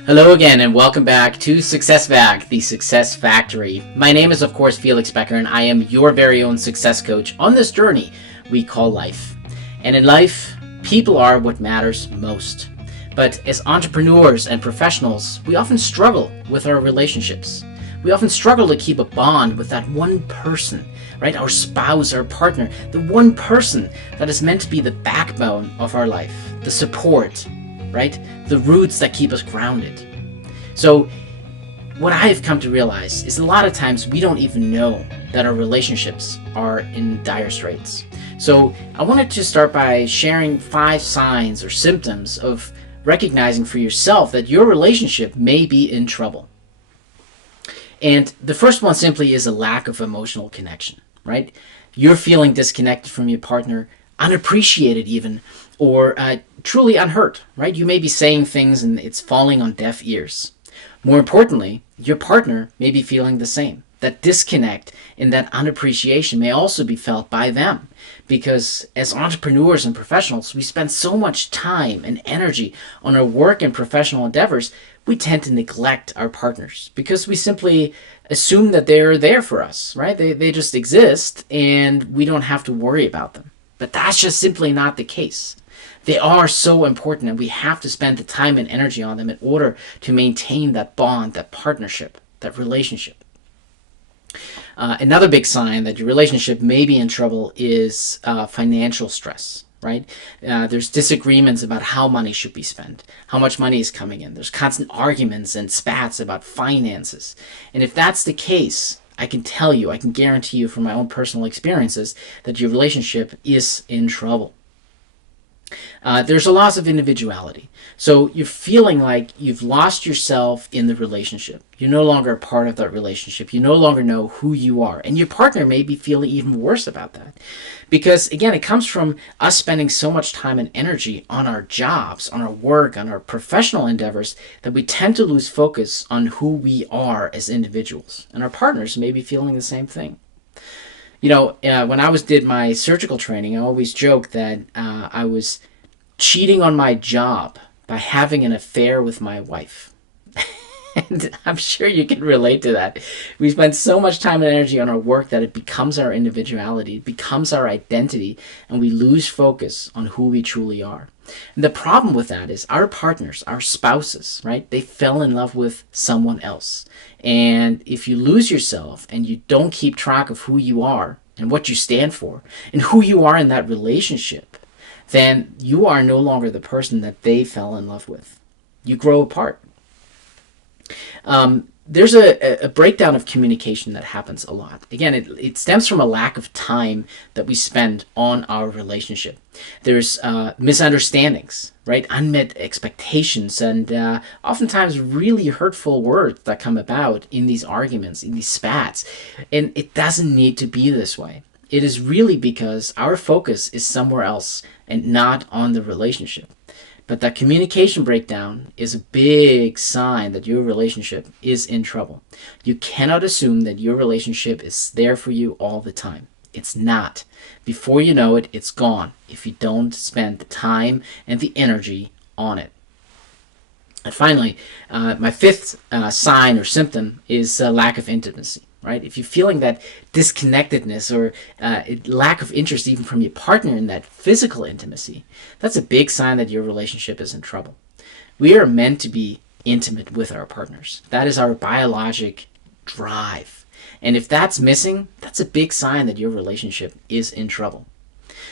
Hello again and welcome back to successWerk, the Success Factory. My name is of course Felix Boecker and I am your very own success coach on this journey we call life. And in life, people are what matters most. But as entrepreneurs and professionals, we often struggle with our relationships. We often struggle to keep a bond with that one person, right? Our spouse, our partner, the one person that is meant to be the backbone of our life, the support, right? The roots that keep us grounded. So what I have come to realize is a lot of times we don't even know that our relationships are in dire straits. So I wanted to start by sharing 5 signs or symptoms of recognizing for yourself that your relationship may be in trouble. And the first one simply is a lack of emotional connection, right? You're feeling disconnected from your partner, unappreciated even, or truly unheard, right? You may be saying things and it's falling on deaf ears. More importantly, your partner may be feeling the same. That disconnect and that unappreciation may also be felt by them, because as entrepreneurs and professionals, we spend so much time and energy on our work and professional endeavors, we tend to neglect our partners because we simply assume that they're there for us, right? They just exist and we don't have to worry about them. But that's just simply not the case. They are so important and we have to spend the time and energy on them in order to maintain that bond, that partnership, that relationship. Another big sign that your relationship may be in trouble is financial stress, right? There's disagreements about how money should be spent, how much money is coming in. There's constant arguments and spats about finances. And if that's the case, I can tell you, I can guarantee you from my own personal experiences that your relationship is in trouble. There's a loss of individuality. So you're feeling like you've lost yourself in the relationship. You're no longer a part of that relationship. You no longer know who you are. And your partner may be feeling even worse about that. Because, again, it comes from us spending so much time and energy on our jobs, on our work, on our professional endeavors, that we tend to lose focus on who we are as individuals. And our partners may be feeling the same thing. You know, when I did my surgical training, I always joked that I was cheating on my job by having an affair with my wife. And I'm sure you can relate to that. We spend so much time and energy on our work that it becomes our individuality, it becomes our identity, and we lose focus on who we truly are. And the problem with that is our partners, our spouses, right? They fell in love with someone else. And if you lose yourself and you don't keep track of who you are and what you stand for and who you are in that relationship, then you are no longer the person that they fell in love with. You grow apart. There's a breakdown of communication that happens a lot. Again, it stems from a lack of time that we spend on our relationship. There's misunderstandings, right? Unmet expectations, and oftentimes really hurtful words that come about in these arguments, in these spats. And it doesn't need to be this way. It is really because our focus is somewhere else and not on the relationship. But that communication breakdown is a big sign that your relationship is in trouble. You cannot assume that your relationship is there for you all the time. It's not. Before you know it, it's gone if you don't spend the time and the energy on it. And finally, my 5th sign or symptom is lack of intimacy. Right? If you're feeling that disconnectedness or lack of interest even from your partner in that physical intimacy, that's a big sign that your relationship is in trouble. We are meant to be intimate with our partners. That is our biologic drive. And if that's missing, that's a big sign that your relationship is in trouble.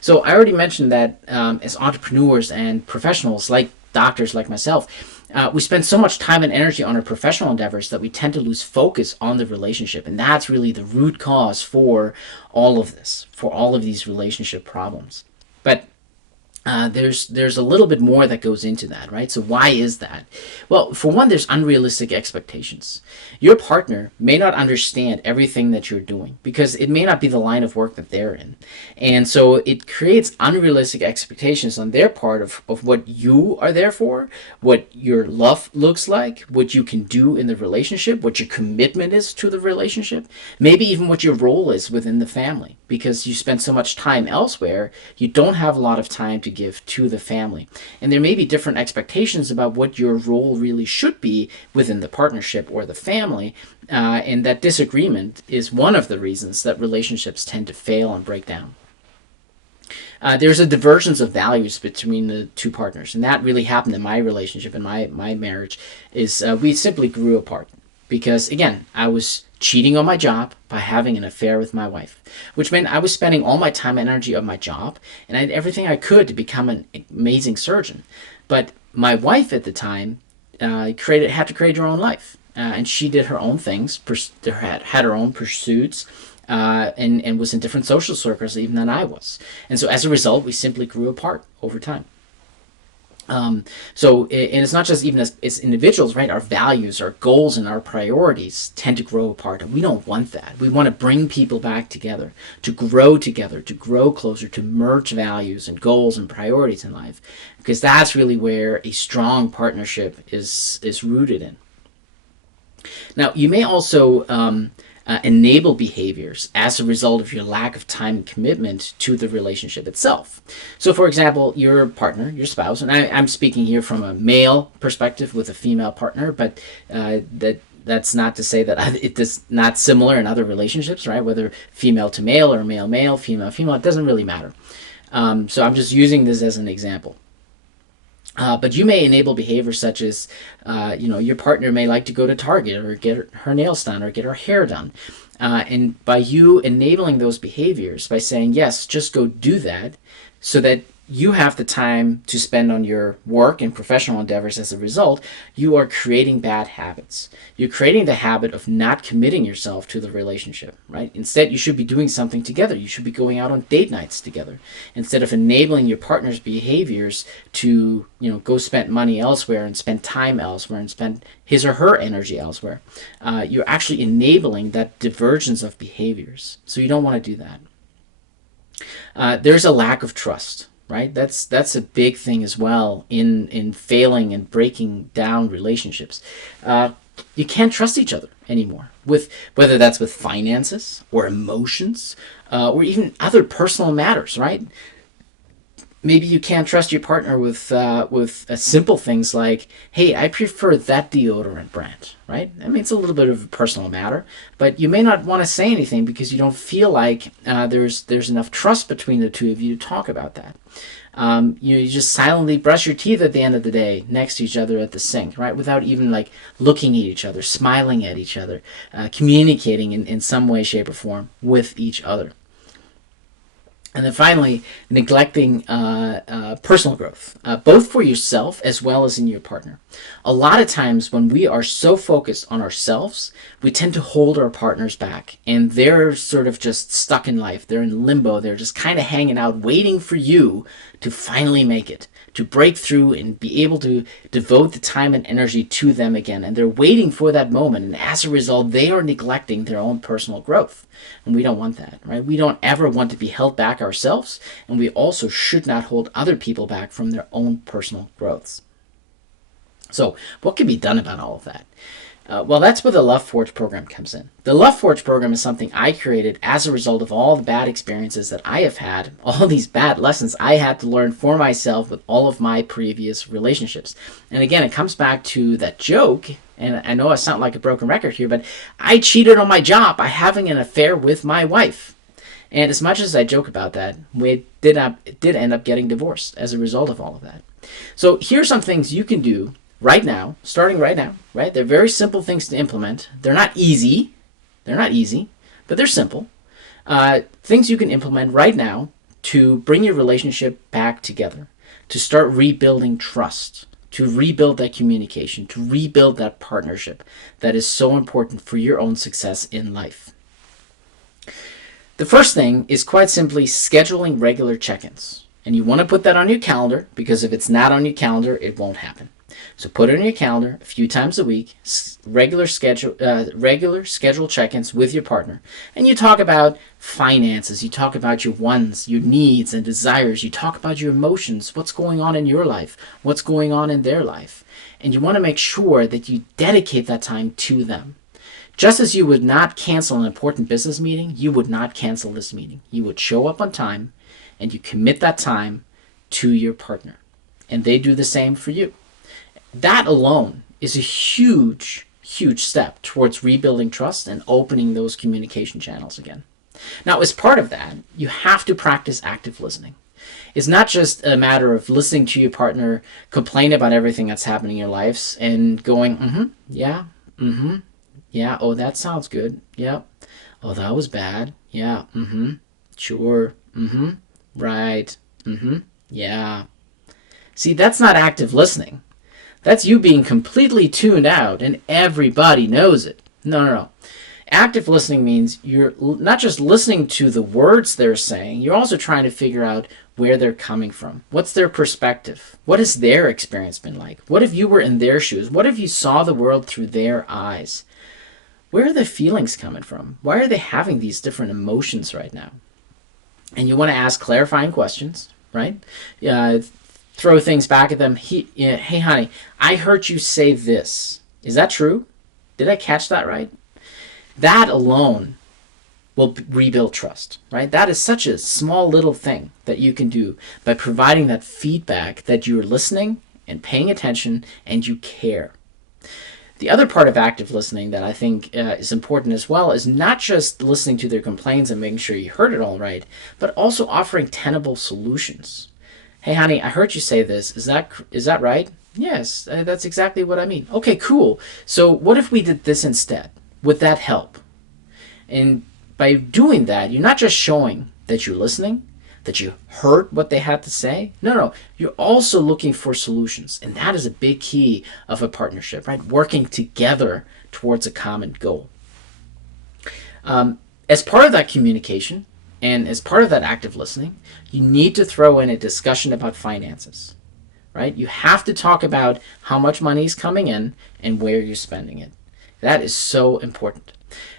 So I already mentioned that as entrepreneurs and professionals, like doctors like myself, we spend so much time and energy on our professional endeavors that we tend to lose focus on the relationship. And that's really the root cause for all of this, for all of these relationship problems. But there's a little bit more that goes into that, right? So why is that? Well, for one, there's unrealistic expectations. Your partner may not understand everything that you're doing because it may not be the line of work that they're in. And so it creates unrealistic expectations on their part of what you are there for, what your love looks like, what you can do in the relationship, what your commitment is to the relationship, maybe even what your role is within the family. Because you spend so much time elsewhere, you don't have a lot of time to give to the family. And there may be different expectations about what your role really should be within the partnership or the family. And that disagreement is one of the reasons that relationships tend to fail and break down. There's a divergence of values between the two partners, and that really happened in my relationship, in my marriage, is we simply grew apart. Because, again, I was cheating on my job by having an affair with my wife, which meant I was spending all my time and energy on my job, and I did everything I could to become an amazing surgeon. But my wife at the time had to create her own life, and she did her own things, had her own pursuits, and was in different social circles even than I was. And so as a result, we simply grew apart over time. And it's not just even as individuals, right? Our values, our goals, and our priorities tend to grow apart. And we don't want that. We want to bring people back together, to grow closer, to merge values and goals and priorities in life. Because that's really where a strong partnership is rooted in. Now, you may also enable behaviors as a result of your lack of time and commitment to the relationship itself. So, for example, your partner, your spouse, and I'm speaking here from a male perspective with a female partner, but that's not to say that it is not similar in other relationships, right? Whether female to male or male, female, it doesn't really matter. So I'm just using this as an example. But you may enable behaviors such as, your partner may like to go to Target or get her nails done or get her hair done. And by you enabling those behaviors, by saying, yes, just go do that, so that you have the time to spend on your work and professional endeavors as a result, you are creating bad habits. You're creating the habit of not committing yourself to the relationship, right? Instead, you should be doing something together. You should be going out on date nights together. Instead of enabling your partner's behaviors to, go spend money elsewhere and spend time elsewhere and spend his or her energy elsewhere, you're actually enabling that divergence of behaviors. So you don't want to do that. There's a lack of trust. Right, that's a big thing as well in failing and breaking down relationships. You can't trust each other anymore, with whether that's with finances or emotions or even other personal matters. Right, maybe you can't trust your partner with simple things like, hey, I prefer that deodorant brand. Right, I mean, it's a little bit of a personal matter, but you may not want to say anything because you don't feel like there's enough trust between the two of you to talk about that. You just silently brush your teeth at the end of the day next to each other at the sink, right? Without even looking at each other, smiling at each other, communicating in some way, shape, or form with each other. And then finally, neglecting personal growth, both for yourself as well as in your partner. A lot of times when we are so focused on ourselves, we tend to hold our partners back, and they're sort of just stuck in life. They're in limbo. They're just kind of hanging out, waiting for you to finally make it, to break through and be able to devote the time and energy to them again. And they're waiting for that moment. And as a result, they are neglecting their own personal growth. And we don't want that, right? We don't ever want to be held back ourselves. And we also should not hold other people back from their own personal growths. So what can be done about all of that? Well, that's where the LoveForge program comes in. The LoveForge program is something I created as a result of all the bad experiences that I have had, all these bad lessons I had to learn for myself with all of my previous relationships. And again, it comes back to that joke, and I know I sound like a broken record here, but I cheated on my job by having an affair with my wife. And as much as I joke about that, we did end up getting divorced as a result of all of that. So here's some things you can do right now, starting right now, right? They're very simple things to implement. They're not easy, but they're simple. Things you can implement right now to bring your relationship back together, to start rebuilding trust, to rebuild that communication, to rebuild that partnership that is so important for your own success in life. The first thing is quite simply scheduling regular check-ins. And you want to put that on your calendar, because if it's not on your calendar, it won't happen. So put it on your calendar a few times a week, regular schedule check-ins with your partner. And you talk about finances, you talk about your wants, your needs and desires, you talk about your emotions, what's going on in your life, what's going on in their life. And you want to make sure that you dedicate that time to them. Just as you would not cancel an important business meeting, you would not cancel this meeting. You would show up on time and you commit that time to your partner, and they do the same for you. That alone is a huge, huge step towards rebuilding trust and opening those communication channels again. Now, as part of that, you have to practice active listening. It's not just a matter of listening to your partner complain about everything that's happening in your lives and going, yeah, oh, that sounds good, yep, oh, that was bad, yeah, sure, right, yeah. See, that's not active listening. That's you being completely tuned out and everybody knows it. No. Active listening means you're not just listening to the words they're saying, you're also trying to figure out where they're coming from. What's their perspective? What has their experience been like? What if you were in their shoes? What if you saw the world through their eyes? Where are their feelings coming from? Why are they having these different emotions right now? And you want to ask clarifying questions, right? Throw things back at them. Hey, honey, I heard you say this. Is that true? Did I catch that right? That alone will rebuild trust, right? That is such a small little thing that you can do by providing that feedback that you're listening and paying attention and you care. The other part of active listening that I think is important as well is not just listening to their complaints and making sure you heard it all right, but also offering tenable solutions. Hey, honey, I heard you say this. Is that right? Yes, that's exactly what I mean. Okay, cool. So what if we did this instead? Would that help? And by doing that, you're not just showing that you're listening, that you heard what they had to say. No. You're also looking for solutions. And that is a big key of a partnership, right? Working together towards a common goal. As part of that communication and as part of that active listening, you need to throw in a discussion about finances, right? You have to talk about how much money is coming in and where you're spending it. That is so important.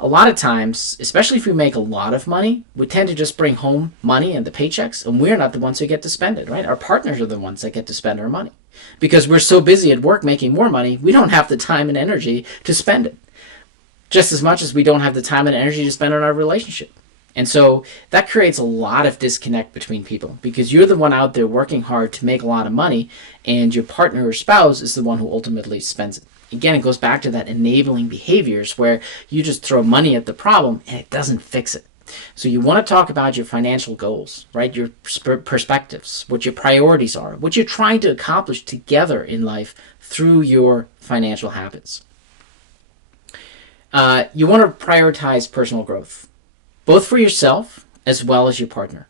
A lot of times, especially if we make a lot of money, we tend to just bring home money and the paychecks, and we're not the ones who get to spend it, right? Our partners are the ones that get to spend our money. Because we're so busy at work making more money, we don't have the time and energy to spend it. Just as much as we don't have the time and energy to spend on our relationship. And so that creates a lot of disconnect between people because you're the one out there working hard to make a lot of money, and your partner or spouse is the one who ultimately spends it. Again, it goes back to that enabling behaviors where you just throw money at the problem and it doesn't fix it. So you want to talk about your financial goals, right? Your perspectives, what your priorities are, what you're trying to accomplish together in life through your financial habits. You want to prioritize personal growth, both for yourself as well as your partner.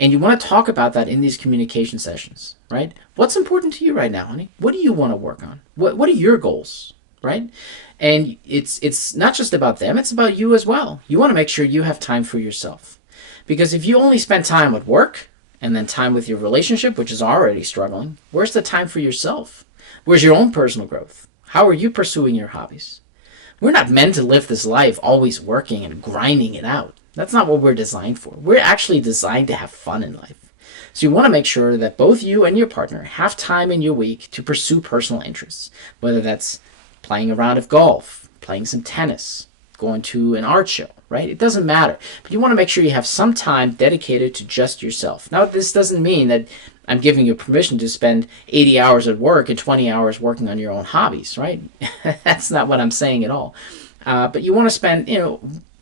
And you want to talk about that in these communication sessions, right? What's important to you right now, honey? What do you want to work on? What are your goals, right? And it's not just about them, it's about you as well. You want to make sure you have time for yourself. Because if you only spend time at work and then time with your relationship, which is already struggling, where's the time for yourself? Where's your own personal growth? How are you pursuing your hobbies? We're not meant to live this life always working and grinding it out. That's not what we're designed for. We're actually designed to have fun in life. So you want to make sure that both you and your partner have time in your week to pursue personal interests, whether that's playing a round of golf, playing some tennis, going to an art show, right? It doesn't matter. But you want to make sure you have some time dedicated to just yourself. Now, this doesn't mean that I'm giving you permission to spend 80 hours at work and 20 hours working on your own hobbies, right? That's not what I'm saying at all. But you want to spend,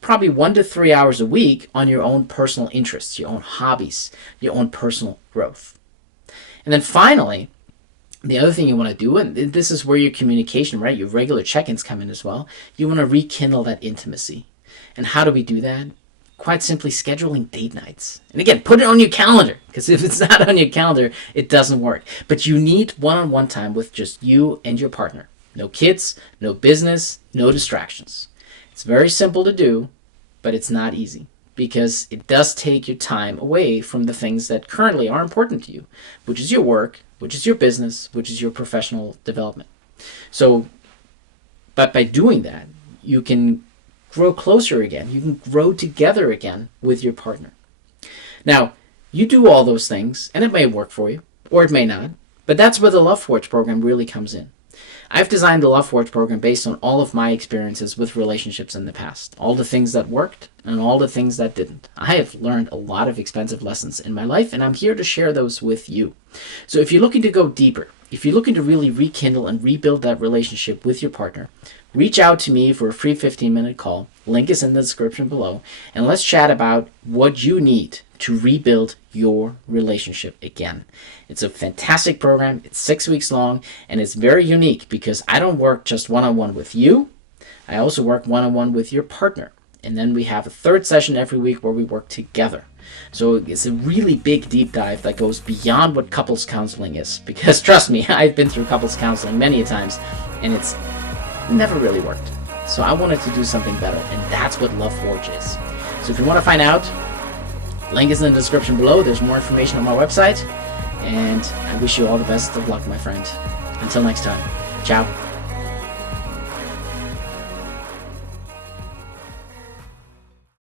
probably 1 to 3 hours a week on your own personal interests, your own hobbies, your own personal growth. And then finally, the other thing you want to do, and this is where your communication, right, your regular check-ins come in as well, you want to rekindle that intimacy. And how do we do that? Quite simply scheduling date nights. And again, put it on your calendar, because if it's not on your calendar, it doesn't work. But you need one-on-one time with just you and your partner. No kids, no business, no distractions. It's very simple to do, but it's not easy because it does take your time away from the things that currently are important to you, which is your work, which is your business, which is your professional development. So, but by doing that, you can grow closer again. You can grow together again with your partner. Now, you do all those things, and it may work for you, or it may not, but that's where the LoveForge program really comes in. I've designed the LoveForge program based on all of my experiences with relationships in the past, all the things that worked and all the things that didn't. I have learned a lot of expensive lessons in my life, and I'm here to share those with you. So if you're looking to go deeper, if you're looking to really rekindle and rebuild that relationship with your partner, reach out to me for a free 15-minute call. Link is in the description below, and let's chat about what you need to rebuild your relationship again. It's a fantastic program. It's 6 weeks long, and it's very unique because I don't work just one-on-one with you. I also work one-on-one with your partner. And then we have a third session every week where we work together. So it's a really big deep dive that goes beyond what couples counseling is. Because trust me, I've been through couples counseling many times, and it's never really worked. So I wanted to do something better, and that's what LoveForge is. So if you want to find out, link is in the description below. There's more information on my website. And I wish you all the best of luck, my friend. Until next time. Ciao.